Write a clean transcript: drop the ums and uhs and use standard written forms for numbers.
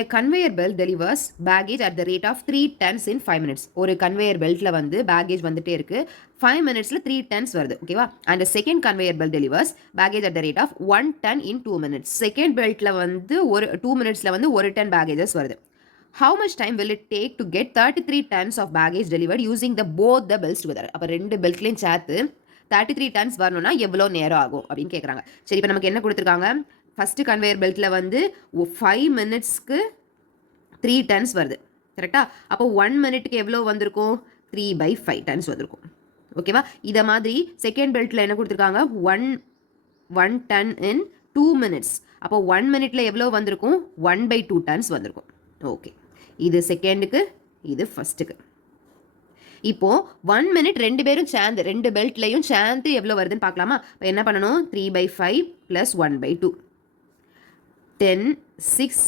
A conveyor belt delivers baggage at the rate of 3 tons in 5 minutes. ஒரு conveyor beltல வந்து baggage வந்துட்டே இருக்கு 5 minutesல 3 tons வருது ஓகேவா and the second conveyor belt delivers baggage at the rate of 1 ton in 2 minutes. second beltல வந்து ஒரு 2 minutesல வந்து 1 ton baggages வருது. How much time will it take to get 33 tons of baggage delivered using the both the belts together? அப்ப ரெண்டு பெல்ட்லயும் சேர்த்து 33 tons வரணும்னா எவ்வளோ நேரம் ஆகும் அப்படின்னு கேட்குறாங்க. சரி இப்போ நமக்கு என்ன கொடுத்துருக்காங்க ஃபஸ்ட்டு கன்வேயர் பெல்ட்டில் வந்து 5 மினிட்ஸ்க்கு 3 tons வருது கரெக்டா அப்போ 1 மினிட்டுக்கு எவ்வளோ வந்திருக்கும் 3/5 tons வந்திருக்கும் ஓகேவா இதை மாதிரி செகண்ட் பெல்ட்டில் என்ன கொடுத்துருக்காங்க 1 ton in 2 minutes அப்போ 1 மினிட்ல எவ்வளோ வந்திருக்கும் 1/2 tons வந்திருக்கும் ஓகே இது செகண்டுக்கு இது ஃபஸ்ட்டுக்கு இப்போ 1 மினிட் ரெண்டு பேரும் சேர்ந்து ரெண்டு பெல்ட்லையும் சேர்ந்து எவ்வளோ வருதுன்னு பார்க்கலாமா இப்போ என்ன பண்ணணும் 3/5 + 1/2 10 6